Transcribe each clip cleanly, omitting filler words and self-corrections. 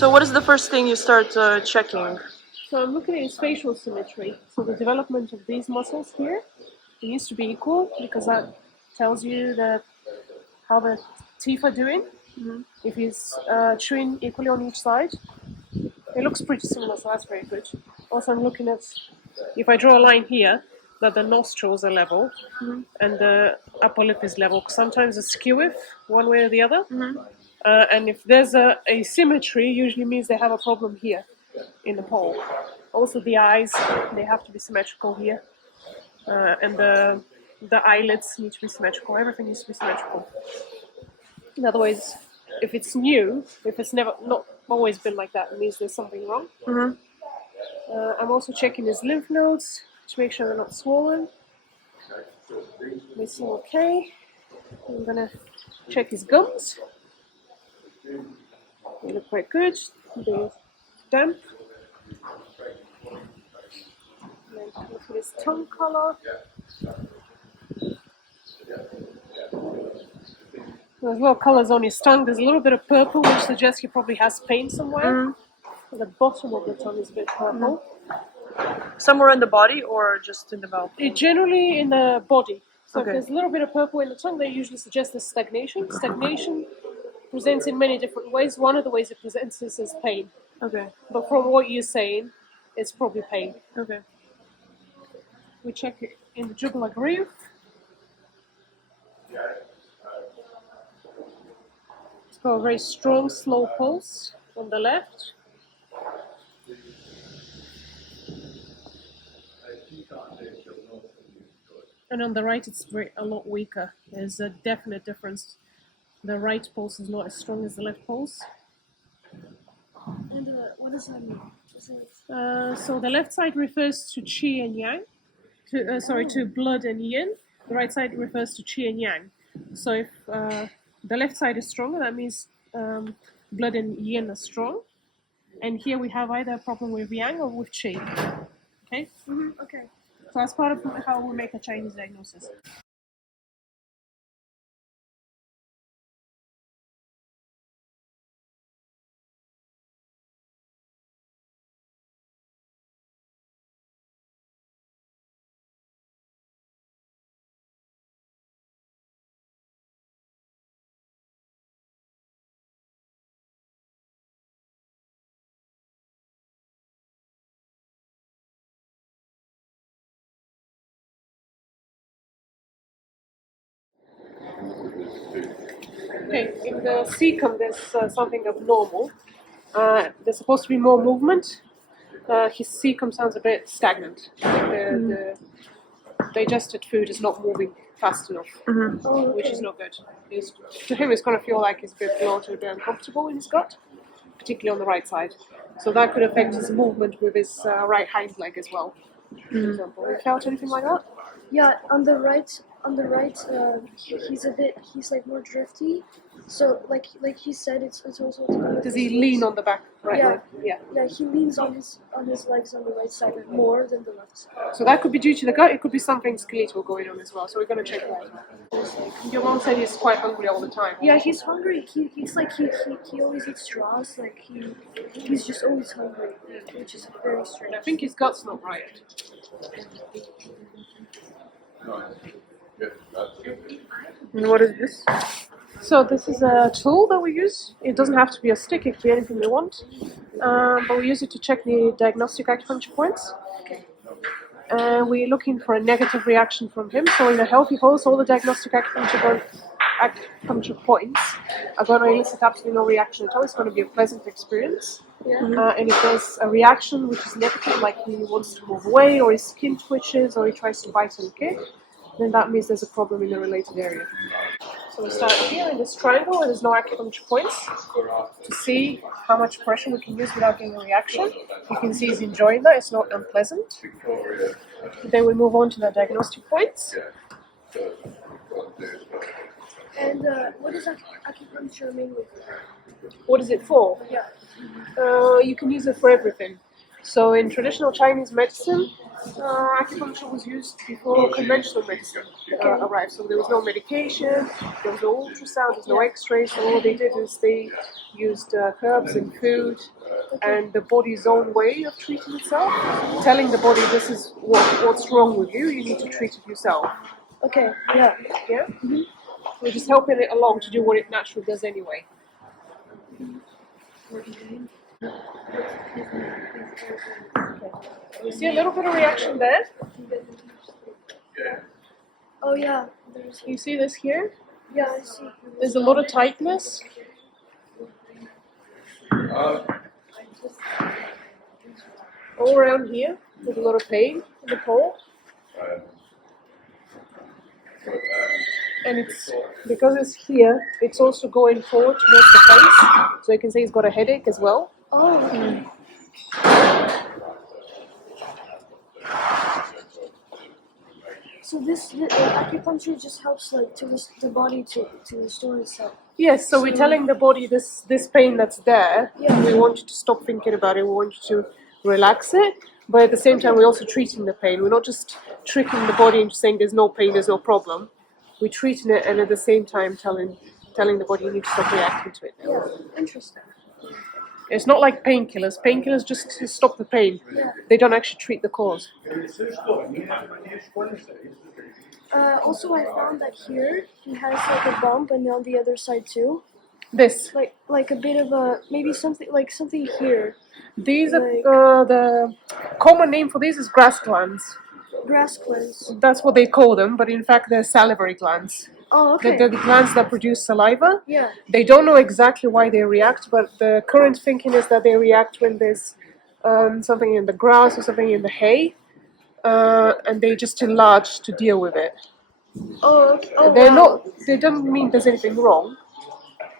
So what is the first thing you start checking? So I'm looking at his facial symmetry. So the development of these muscles here, it needs to be equal because that tells you that how the teeth are doing. Mm-hmm. If he's chewing equally on each side, it looks pretty similar, so that's very good. Also, I'm looking at, if I draw a line here, that the nostrils are level and the upper lip is level. Sometimes it's skew one way or the other. And if there's a asymmetry, usually means they have a problem here in the pole. Also, the eyes, they have to be symmetrical here. And the eyelids need to be symmetrical. Everything needs to be symmetrical. Otherwise, if it's new, if it's not always been like that, it means there's something wrong. I'm also checking his lymph nodes to make sure they're not swollen. They seem okay. I'm gonna check his gums. They look quite good. They're damp. And then look at his tongue color. There's a lot of colors on his tongue. There's a little bit of purple, which suggests he probably has pain somewhere. The bottom of the tongue is a bit purple. Somewhere in the body or just in the mouth? Generally in the body. So Okay. if there's a little bit of purple in the tongue, they usually suggest there's stagnation. Stagnation presents in many different ways. One of the ways it presents is as pain. Okay. But from what you're saying, it's probably pain. Okay. We check it in the jugular groove. It's got a very strong, slow pulse on the left. And on the right, it's a lot weaker. There's a definite difference. The right pulse is not as strong as the left pulse. And what does that mean? So the left side refers to qi and yang. To blood and yin. The right side refers to qi and yang. So if the left side is stronger, that means blood and yin are strong. And here we have either a problem with yang or with qi. Okay? Okay. So that's part of how we make a Chinese diagnosis. Okay, in the cecum there's something abnormal. There's supposed to be more movement. His cecum sounds a bit stagnant. The digested food is not moving fast enough, which is not good. To him, it's going to feel like he's a bit bloated, a bit uncomfortable in his gut, particularly on the right side. So that could affect his movement with his right hind leg as well, for example. Have you felt anything like that? Yeah, on the right, he's like more drifty. So like he said, it's also. Does he lean on the back right leg? Yeah. Yeah, he leans on his legs on the right side more than the left side. So that could be due to the gut. It could be something skeletal going on as well. So we're going to check that. Your mom said he's quite hungry all the time. Yeah, he's hungry. He's like he always eats straws. Like he's just always hungry, which is very strange. I think his gut's not right. And what is this? So this is a tool that we use. It doesn't have to be a stick, it can be anything we want. But we use it to check the diagnostic acupuncture points. And we're looking for a negative reaction from him. So in a healthy horse, all the diagnostic acupuncture points are going to elicit absolutely no reaction at all. It's going to be a pleasant experience. And if there's a reaction which is negative, like he wants to move away, or his skin twitches, or he tries to bite and kick, then that means there's a problem in the related area. So we start here in this triangle where there's no acupuncture points to see how much pressure we can use without getting a reaction. You can see he's enjoying that, it's not unpleasant. Then we move on to the diagnostic points. And what does acupuncture mean with? What is it for? Yeah. You can use it for everything. So in traditional Chinese medicine, acupuncture was used before conventional medicine arrived. So there was no medication, there was no ultrasound, there was no X-ray. So all they did is they used herbs and food and the body's own way of treating itself, telling the body this is what's wrong with you. You need to treat it yourself. Okay. Yeah. Yeah. We're just helping it along to do what it naturally does anyway. You see a little bit of reaction there. Oh yeah. You see this here? Yeah, I see. There's a lot of tightness. All around here, there's a lot of pain in the pole. And it's because it's here, it's also going forward towards the face. So you can say he's got a headache as well. Oh. Okay. So this acupuncture just helps like the body to restore itself. Yes, so we're telling the body this pain that's there, Yeah. we want you to stop thinking about it, we want you to relax it, but at the same time we're also treating the pain. We're not just tricking the body into saying there's no pain, there's no problem. We're treating it and at the same time telling the body you need to stop reacting to it now. Yeah. Interesting. It's not like painkillers. Painkillers just to stop the pain. Yeah. They don't actually treat the cause. Also, I found that here he has like a bump, and on the other side too, This. like a bit of a maybe something here. These are Like- the common name for these is grass glands. Grass glands. That's what they call them, but in fact they're salivary glands. Oh, okay. They're the glands that produce saliva. Yeah. They don't know exactly why they react, but the current thinking is that they react when there's something in the grass or something in the hay, and they just enlarge to deal with it. Oh, okay. Oh, They're wow. not. They don't mean there's anything wrong.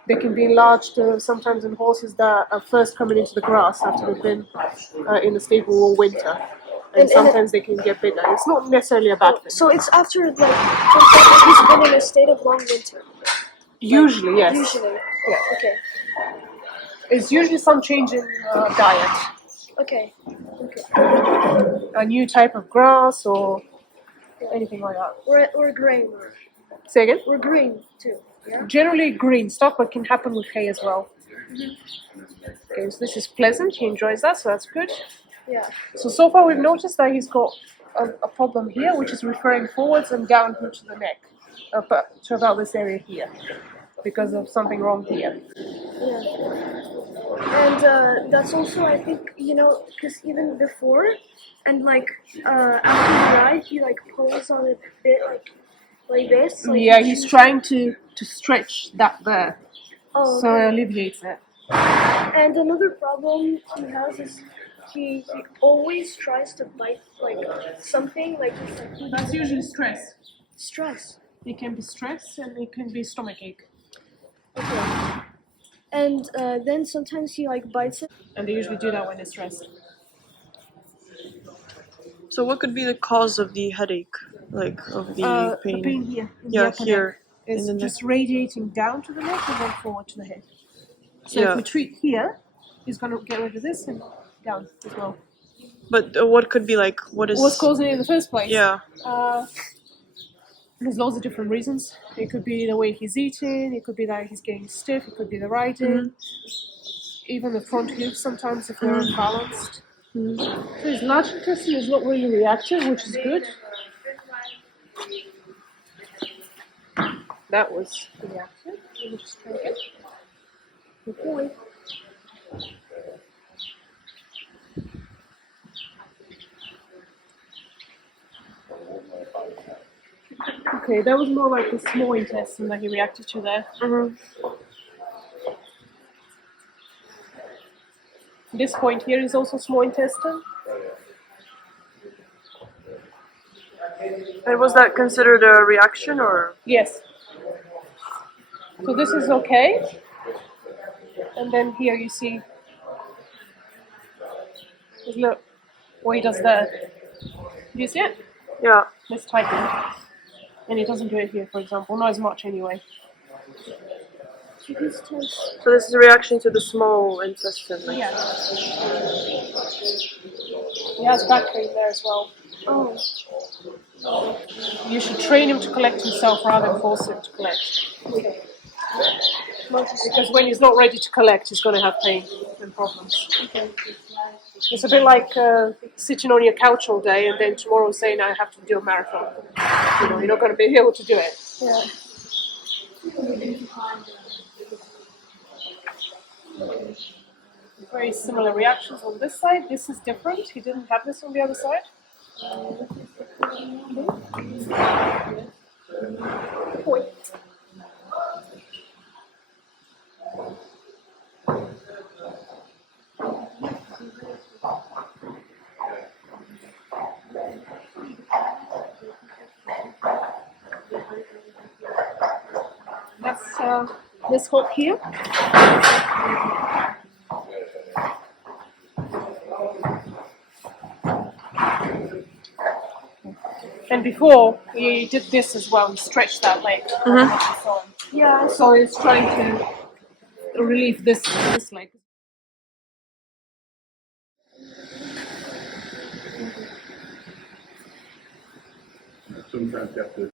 They can be enlarged sometimes in horses that are first coming into the grass after they've been in the stable all winter, and sometimes they can get bigger. It's not necessarily a bad thing. So it's after like for example, he's been in a state of long winter. Usually, yes. Usually. Yeah. Okay. It's usually some change in diet. Okay. A new type of grass or anything like that. Or grain. Say again? Or green too. Yeah. Generally green stuff, but can happen with hay as well. Okay, so this is pleasant. He enjoys that, so that's good. Yeah. So far we've noticed that he's got a problem here, which is referring forwards and downward to the neck, to about this area here, because of something wrong here. Yeah. And that's also, I think, because even before, and like after he ride, he like pulls on it a bit like this. Like Yeah, he's trying to stretch that there, Oh, so okay. it alleviates it. And another problem he has is he always tries to bite like something like he's like That's usually stress. stress. It can be stress and it can be stomachache. Okay. And then sometimes he like bites it. And they usually do that when they're stressed. So what could be the cause of the headache, like of the pain? The pain here. in the Yeah, upper here. neck is in the just radiating down to the neck and then forward to the head. So Yeah. if we treat here, he's going to get rid of this and down as well. But what could be like? What is? What's causing it in the first place? Yeah. There's lots of different reasons. It could be the way he's eating, it could be that he's getting stiff, it could be the riding, even the front hooves sometimes if they're unbalanced. So his large intestine is not really reactive, which is good. That was reactive. Let me just try it. Okay. Okay, that was more like the small intestine that he reacted to there. This point here is also small intestine. And was that considered a reaction or? Yes. So this is okay. And then here you see, look what he does there. Do you see it? Yeah. Let's tighten. And he doesn't do it here, for example. Not as much anyway. His tense. So this is a reaction to the small intestine. Like. Yeah. He has back pain there as well. Oh. You should train him to collect himself rather than force him to collect. Okay. Because when he's not ready to collect, he's going to have pain and problems. Okay. It's a bit like sitting on your couch all day and then tomorrow saying, I have to do a marathon. You know, you're not going to be able to do it. Yeah. Very similar reactions on this side. This is different. He didn't have this on the other side. Point. That's this hook here. And before, he did this as well. He stretched that leg. Yeah. So he's trying to relieve this leg. Sometimes you have to.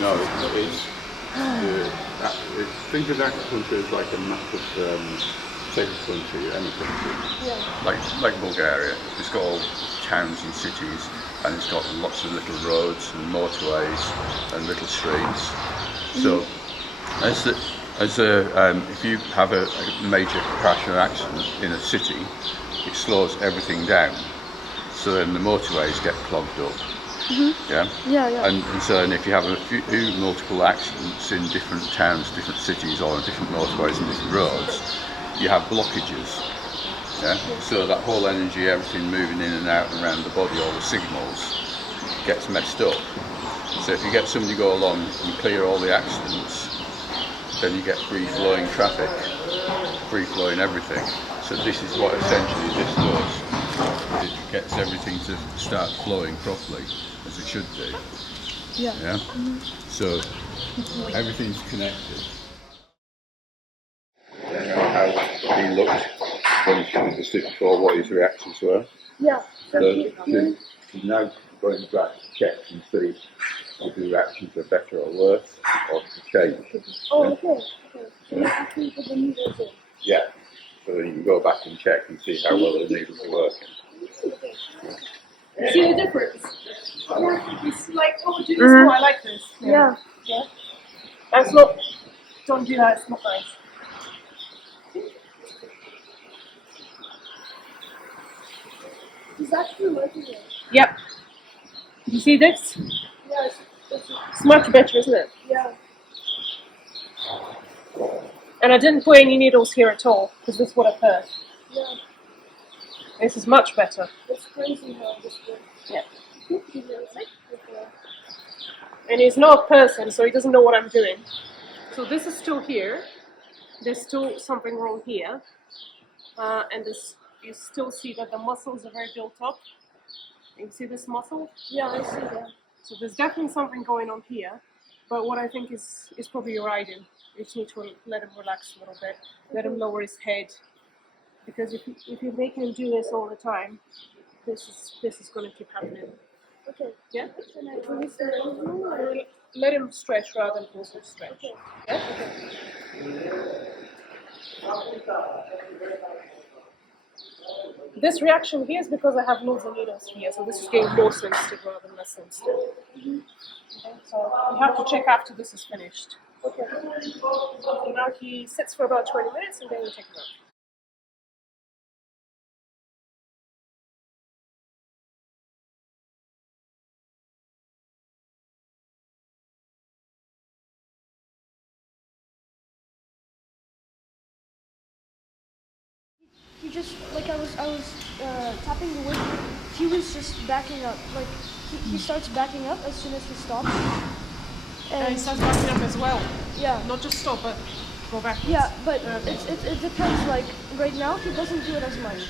No, think of acupuncture as like a map of say the country, any country, like Bulgaria. It's got all towns and cities, and it's got lots of little roads and motorways and little streets. So, if you have a major crash or accident in a city, it slows everything down. So then the motorways get clogged up. Yeah? And so if you have a few multiple accidents in different towns, different cities, or different motorways and different roads, you have blockages. Yeah? So that whole energy, everything moving in and out and around the body, all the signals, gets messed up. So if you get somebody to go along and clear all the accidents, then you get free-flowing traffic, free-flowing everything. So this is what essentially this does. It gets everything to start flowing properly, as it should do. Yeah? So everything's connected. You know how he looked when he came to sit before, what his reactions were? Yeah. So he's now going back to check and see if the reactions are better or worse, or to change. Oh, okay. So you're asking for the needles in. Yeah. So then you can go back and check and see how well the needles are working. See the difference? Yeah. It's like, oh, do this more, I like this. Yeah. That's not, don't do that, it's not nice. He's actually working it. Yep. You see this? Yeah. It's much better, isn't it? Yeah. And I didn't put any needles here at all, because this would have hurt. Yeah. This is much better. It's crazy how this works. Yeah. He knows it. Okay. And he's not a person, so he doesn't know what I'm doing. So this is still here. There's still something wrong here. And this, you still see that the muscles are very built up. You see this muscle? Yeah, I see that. So there's definitely something going on here. But what I think is probably your riding. You just need to let him relax a little bit. Let him lower his head. Because if you're making him do this all the time, this is going to keep happening. Okay. Yeah? Can I release the animal or? Let him stretch rather than force him to stretch. Okay. Yeah? Okay. This reaction here is because I have loads of needles here, so this is getting more sensitive rather than less sensitive. Okay, so you have to check after this is finished. Okay. So now he sits for about 20 minutes and then we take him out. He just like I was tapping the whip. He was just backing up. Like he starts backing up as soon as he stops. And he starts backing up as well. Yeah. Not just stop, but go backwards. Yeah, but it depends. Like right now, he doesn't do it as much.